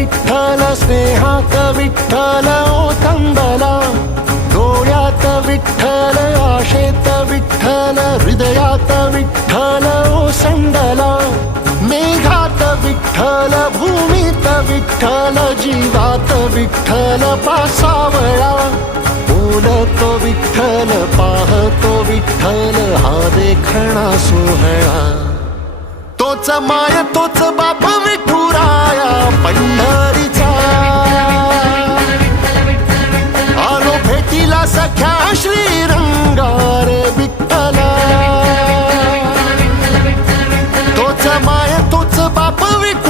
विठ्ठल स्नेहात विठ्ठल ओथंबला, डोळ्यात विठ्ठल आशेत विठ्ठल हृदयात विठ्ठल ओसंडला, मेघात विठ्ठल भूमीत विठ्ठल जीवात विठ्ठल पासावळा, बोलतो विठ्ठल पाहतो विठ्ठल हा देखणा सोहळा, तोच माय तोच बाप विठुराया पंढरीचा, आलो भेटीला सख्या श्रीरंगार विठ्ठला, तोच माय तोच बाप विठुराया